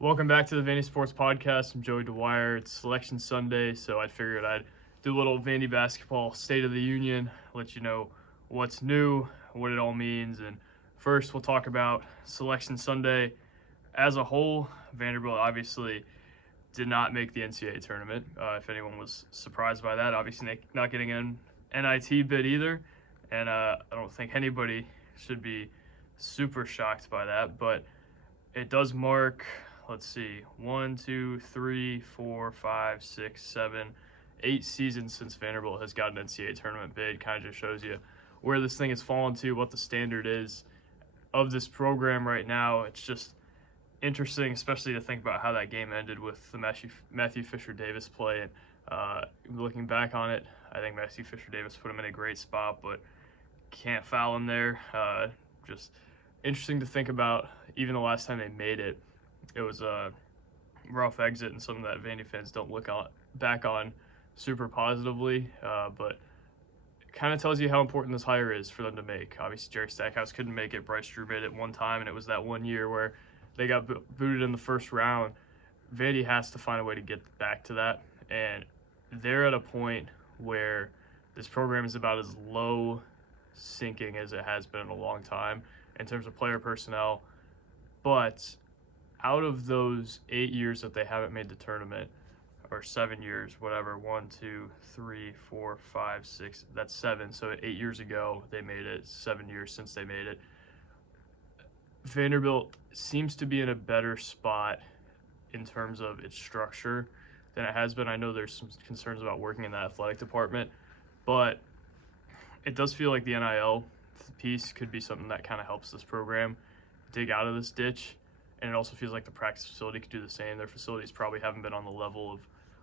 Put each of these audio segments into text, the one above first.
Welcome back to the Vandy Sports Podcast. I'm Joey Dwyer. It's Selection Sunday, so I figured I'd do a little Vandy basketball State of the Union, let you know what's new, what it all means, and first we'll talk about Selection Sunday as a whole. Vanderbilt obviously did not make the NCAA tournament. If anyone was surprised by that, obviously not getting an NIT bid either, and I don't think anybody should be super shocked by that, but it does mark, let's see, 1, 2, 3, 4, 5, 6, 7, 8 seasons since Vanderbilt has got an NCAA tournament bid. Kind of just shows you where this thing has fallen to, what the standard is of this program right now. It's just interesting, especially to think about how that game ended with the Matthew Fisher-Davis play. And looking back on it, I think Matthew Fisher-Davis put him in a great spot, but can't foul him there. Just interesting to think about. Even the last time they made it, it was a rough exit and something that Vandy fans don't look back on super positively, but it kind of tells you how important this hire is for them to make. Obviously, Jerry Stackhouse couldn't make it. Bryce Drew made it one time, and it was that 1 year where they got booted in the first round. Vandy has to find a way to get back to that, and they're at a point where this program is about as low sinking as it has been in a long time in terms of player personnel. But out of those 8 years that they haven't made the tournament, or 7 years, whatever, 1, 2, 3, 4, 5, 6, that's 7. So 8 years ago they made it, 7 years since they made it. Vanderbilt seems to be in a better spot in terms of its structure than it has been. I know there's some concerns about working in the athletic department, but it does feel like the NIL piece could be something that kind of helps this program dig out of this ditch. And it also feels like the practice facility could do the same. Their facilities probably haven't been on the level of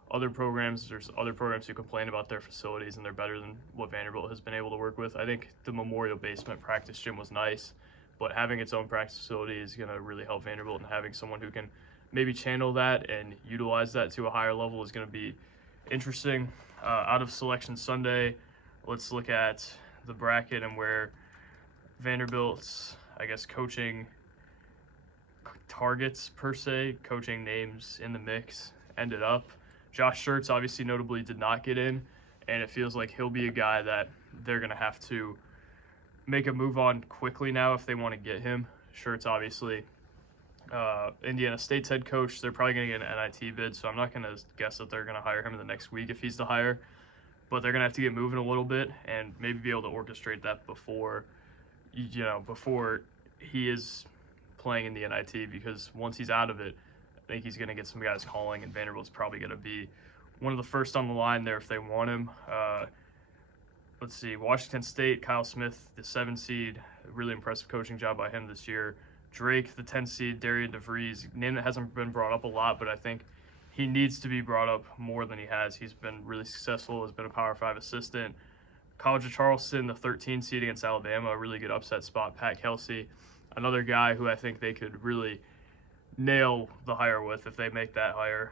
other programs. There's other programs who complain about their facilities, and they're better than what Vanderbilt has been able to work with. I think the Memorial Basement practice gym was nice, but having its own practice facility is going to really help Vanderbilt, and having someone who can maybe channel that and utilize that to a higher level is going to be interesting. Out of Selection Sunday, let's look at the bracket and where Vanderbilt's, I guess, coaching targets per se, coaching names in the mix ended up. Josh Schertz obviously notably did not get in, and it feels like he'll be a guy that they're going to have to make a move on quickly now if they want to get him. Schertz obviously Indiana State's head coach. They're probably going to get an NIT bid, so I'm not going to guess that they're going to hire him in the next week if he's the hire, but they're going to have to get moving a little bit and maybe be able to orchestrate that before he is playing in the NIT, because once he's out of it, I think he's going to get some guys calling, and Vanderbilt's probably going to be one of the first on the line there if they want him. Let's see, Washington State, Kyle Smith, the 7 seed, really impressive coaching job by him this year. Drake, the 10 seed, Darian DeVries, name that hasn't been brought up a lot, but I think he needs to be brought up more than he has. He's been really successful, has been a Power 5 assistant. College of Charleston, the 13 seed against Alabama, a really good upset spot. Pat Kelsey, another guy who I think they could really nail the hire with if they make that hire.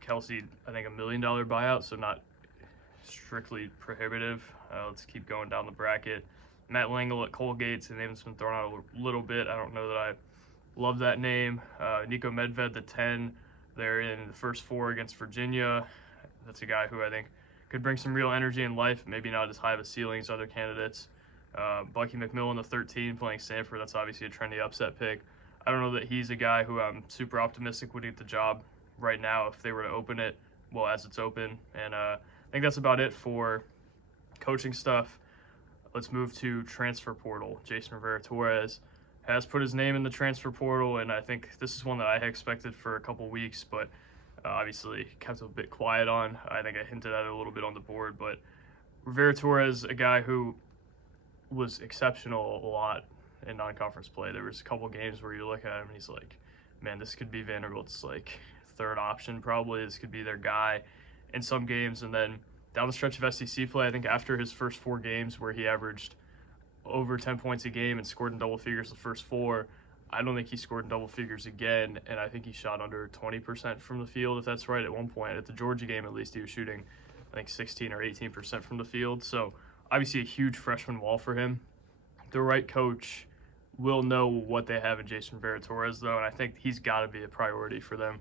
Kelsey, I think $1 million buyout, so not strictly prohibitive. Let's keep going down the bracket. Matt Langle at Colgate's, the name that's been thrown out a little bit. I don't know that I love that name. Nico Medved, the 10, they're in the first 4 against Virginia. That's a guy who I think could bring some real energy in life, maybe not as high of a ceiling as other candidates. Bucky McMillan, the 13, playing Stanford. That's obviously a trendy upset pick. I don't know that he's a guy who I'm super optimistic would get the job right now if they were to open it, well, as it's open. And I think that's about it for coaching stuff. Let's move to transfer portal. Jason Rivera-Torres has put his name in the transfer portal, and I think this is one that I had expected for a couple weeks, but obviously kept a bit quiet on. I think I hinted at it a little bit on the board, but Rivera-Torres, a guy who was exceptional a lot in non-conference play. There was a couple games where you look at him and he's like, man, this could be Vanderbilt's like third option probably. This could be their guy in some games. And then down the stretch of SEC play, I think after his first 4 games where he averaged over 10 points a game and scored in double figures the first 4, I don't think he scored in double figures again, and I think he shot under 20% from the field, if that's right, at one point. At the Georgia game, at least, he was shooting, I think, 16 or 18% from the field. So obviously a huge freshman wall for him. The right coach will know what they have in Jason Rivera-Torres, though, and I think he's got to be a priority for them.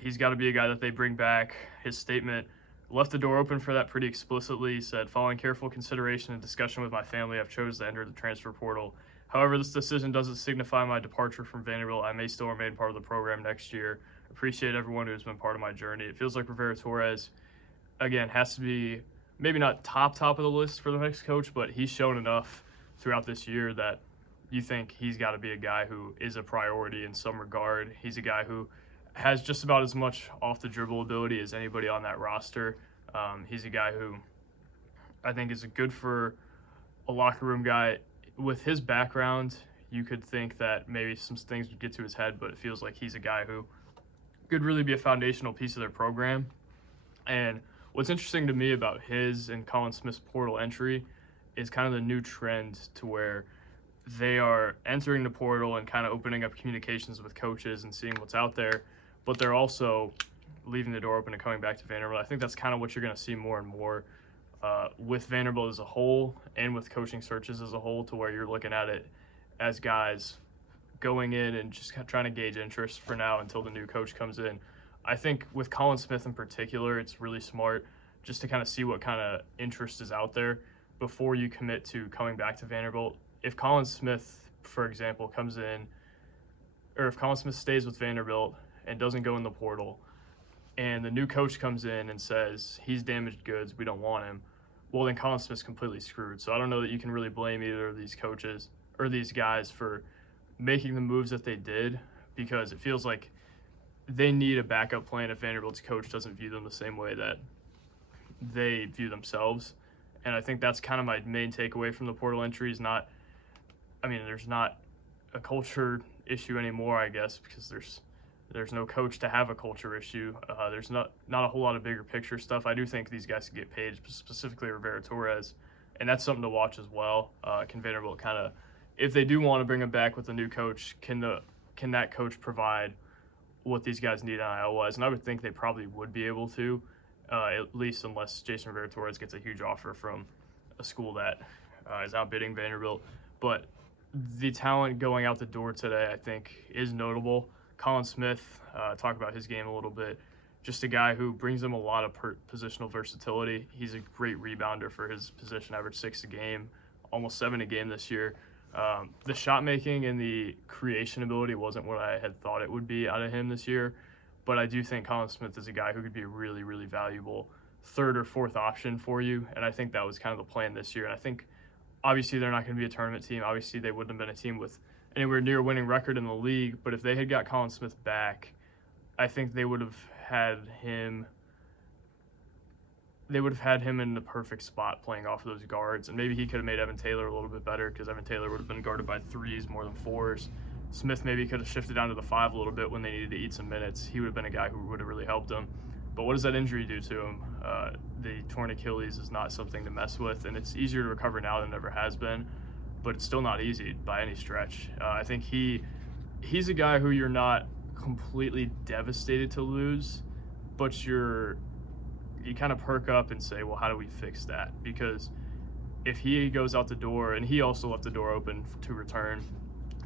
He's got to be a guy that they bring back. His statement left the door open for that pretty explicitly. He said, following careful consideration and discussion with my family, I've chosen to enter the transfer portal. However, this decision doesn't signify my departure from Vanderbilt. I may still remain part of the program next year. Appreciate everyone who's been part of my journey. It feels like Rivera-Torres, again, has to be maybe not top of the list for the next coach, but he's shown enough throughout this year that you think he's got to be a guy who is a priority in some regard. He's a guy who has just about as much off the dribble ability as anybody on that roster. He's a guy who I think is good for a locker room guy. With his background, you could think that maybe some things would get to his head, but it feels like he's a guy who could really be a foundational piece of their program. And what's interesting to me about his and Colin Smith's portal entry is kind of the new trend to where they are entering the portal and kind of opening up communications with coaches and seeing what's out there, but they're also leaving the door open and coming back to Vanderbilt. I think that's kind of what you're going to see more and more with Vanderbilt as a whole and with coaching searches as a whole, to where you're looking at it as guys going in and just trying to gauge interest for now until the new coach comes in. I think with Colin Smith in particular, it's really smart just to kind of see what kind of interest is out there before you commit to coming back to Vanderbilt. If Colin Smith, for example, comes in, or if Colin Smith stays with Vanderbilt and doesn't go in the portal, and the new coach comes in and says he's damaged goods, we don't want him, well, then Colin Smith's completely screwed. So I don't know that you can really blame either of these coaches or these guys for making the moves that they did, because it feels like they need a backup plan if Vanderbilt's coach doesn't view them the same way that they view themselves. And I think that's kind of my main takeaway from the portal entry. There's not a culture issue anymore, I guess, because there's no coach to have a culture issue. There's not a whole lot of bigger picture stuff. I do think these guys can get paid, specifically Rivera-Torres, and that's something to watch as well. Can Vanderbilt kind of, if they do want to bring him back with a new coach, can that coach provide what these guys need NIL-wise? And I would think they probably would be able to, at least unless Jason Rivera-Torres gets a huge offer from a school that is outbidding Vanderbilt. But the talent going out the door today, I think, is notable. Colin Smith, talk about his game a little bit. Just a guy who brings them a lot of positional versatility. He's a great rebounder for his position, averaged 6 a game, almost 7 a game this year. The shot making and the creation ability wasn't what I had thought it would be out of him this year, but I do think Colin Smith is a guy who could be a really, really valuable third or fourth option for you, and I think that was kind of the plan this year. And I think obviously they're not going to be a tournament team. Obviously they wouldn't have been a team with anywhere near a winning record in the league, but if they had got Colin Smith back, I think they would have had him in the perfect spot playing off of those guards, and maybe he could have made Evan Taylor a little bit better, because Evan Taylor would have been guarded by threes more than fours. Smith maybe could have shifted down to the 5 a little bit when they needed to eat some minutes. He would have been a guy who would have really helped them. But what does that injury do to him? The torn Achilles is not something to mess with, and it's easier to recover now than it ever has been, but it's still not easy by any stretch. I think he's a guy who you're not completely devastated to lose, but you kind of perk up and say, well, how do we fix that? Because if he goes out the door, and he also left the door open to return,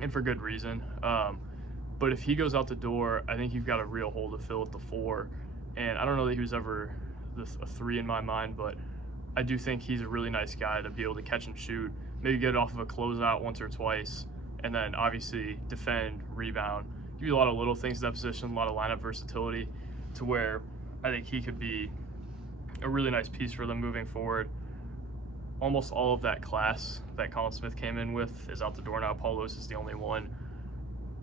and for good reason, but if he goes out the door, I think you've got a real hole to fill at the 4. And I don't know that he was ever a 3 in my mind, but I do think he's a really nice guy to be able to catch and shoot, maybe get it off of a closeout once or twice, and then obviously defend, rebound, give you a lot of little things in that position, a lot of lineup versatility, to where I think he could be a really nice piece for them moving forward. Almost all of that class that Colin Smith came in with is out the door now. Paul Lewis is the only one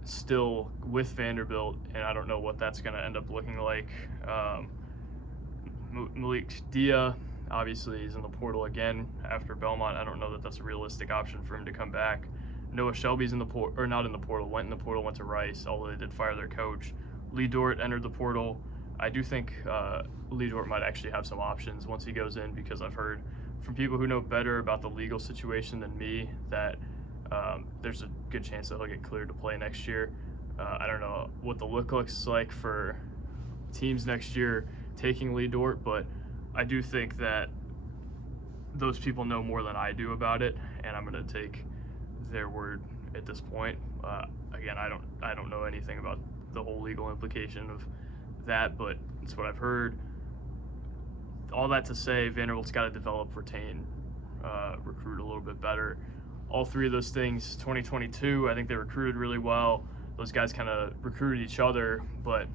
still with Vanderbilt, and I don't know what that's going to end up looking like. Malik Dia obviously is in the portal again after Belmont. I don't know that that's a realistic option for him to come back. Noah Shelby's in the portal, or not in the portal, went in the portal, went to Rice, although they did fire their coach. Lee Dort entered the portal. I do think Lee Dort might actually have some options once he goes in, because I've heard from people who know better about the legal situation than me that there's a good chance that he'll get cleared to play next year. I don't know what the look looks like for teams next year taking Lee Dort, but I do think that those people know more than I do about it, and I'm going to take their word at this point. Again, I don't know anything about the whole legal implication of that, but it's what I've heard. All that to say, Vanderbilt's got to develop, retain, recruit a little bit better. All three of those things, 2022, I think they recruited really well. Those guys kind of recruited each other, but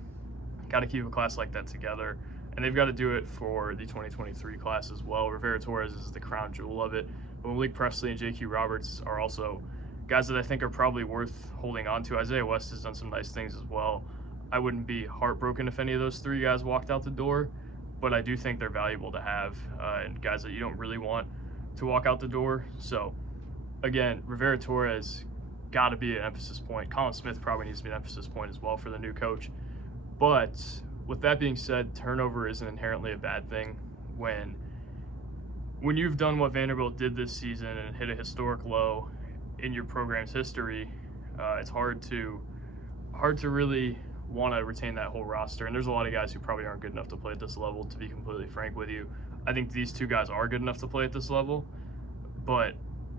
got to keep a class like that together. And they've got to do it for the 2023 class as well. Rivera-Torres is the crown jewel of it. But Malik Presley and J.Q. Roberts are also guys that I think are probably worth holding on to. Isaiah West has done some nice things as well. I wouldn't be heartbroken if any of those three guys walked out the door, but I do think they're valuable to have, and guys that you don't really want to walk out the door. So, again, Rivera-Torres got to be an emphasis point. Colin Smith probably needs to be an emphasis point as well for the new coach. But with that being said, turnover isn't inherently a bad thing. When you've done what Vanderbilt did this season and hit a historic low in your program's history, it's hard to really want to retain that whole roster. And there's a lot of guys who probably aren't good enough to play at this level, to be completely frank with you. I think these two guys are good enough to play at this level, but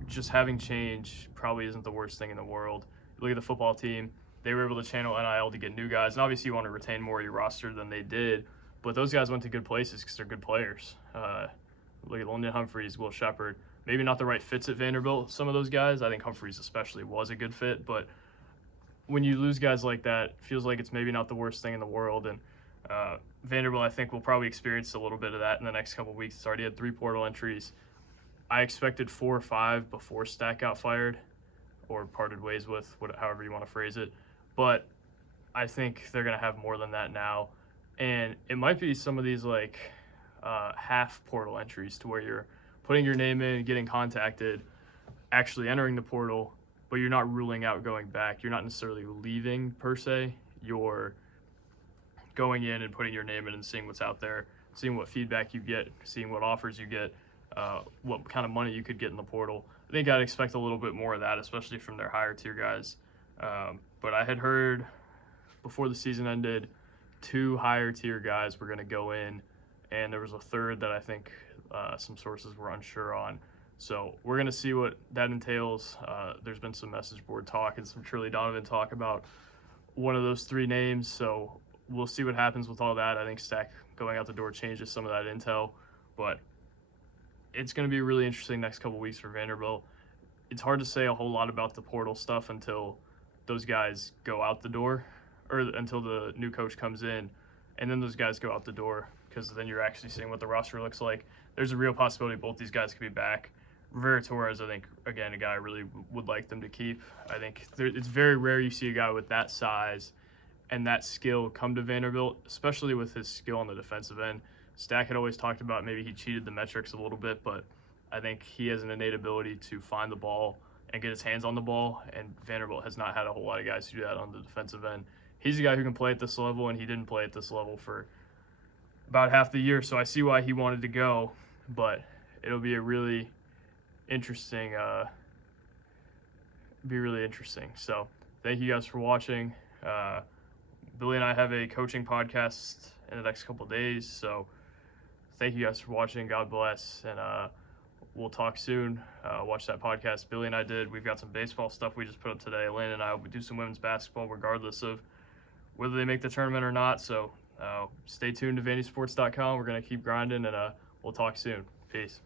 just having change probably isn't the worst thing in the world. Look at the football team. They were able to channel NIL to get new guys. And obviously you want to retain more of your roster than they did, but those guys went to good places because they're good players. Look at London Humphreys, Will Shepard. Maybe not the right fits at Vanderbilt, some of those guys. I think Humphreys especially was a good fit, but when you lose guys like that, it feels like it's maybe not the worst thing in the world. And Vanderbilt, I think, will probably experience a little bit of that in the next couple of weeks. It's already had 3 portal entries. I expected 4 or 5 before Stack got fired or parted ways with, however you want to phrase it. But I think they're going to have more than that now. And it might be some of these half portal entries to where you're putting your name in, getting contacted, actually entering the portal, but you're not ruling out going back. You're not necessarily leaving per se. You're going in and putting your name in and seeing what's out there, seeing what feedback you get, seeing what offers you get, what kind of money you could get in the portal. I think I'd expect a little bit more of that, especially from their higher tier guys. But I had heard before the season ended, 2 higher tier guys were going to go in, and there was a third that I think some sources were unsure on. So we're going to see what that entails. There's been some message board talk and some Shirley Donovan talk about one of those 3 names. So we'll see what happens with all that. I think Stack going out the door changes some of that intel, but it's going to be really interesting next couple weeks for Vanderbilt. It's hard to say a whole lot about the portal stuff until those guys go out the door, or until the new coach comes in, and then those guys go out the door, because then you're actually seeing what the roster looks like. There's a real possibility both these guys could be back. Rivera-Torres, I think, again, a guy I really would like them to keep. I think it's very rare you see a guy with that size and that skill come to Vanderbilt, especially with his skill on the defensive end. Stack had always talked about maybe he cheated the metrics a little bit, but I think he has an innate ability to find the ball and get his hands on the ball, and Vanderbilt has not had a whole lot of guys who do that on the defensive end. He's a guy who can play at this level, and he didn't play at this level for about half the year, so I see why he wanted to go, but it'll be a really interesting, So thank you guys for watching. Billy and I have a coaching podcast in the next couple of days, so thank you guys for watching. God bless, and we'll talk soon. Watch that podcast Billy and I did. We've got some baseball stuff we just put up today. Lynn and I will do some women's basketball regardless of whether they make the tournament or not, so stay tuned to VandySports.com. We're going to keep grinding, and we'll talk soon. Peace.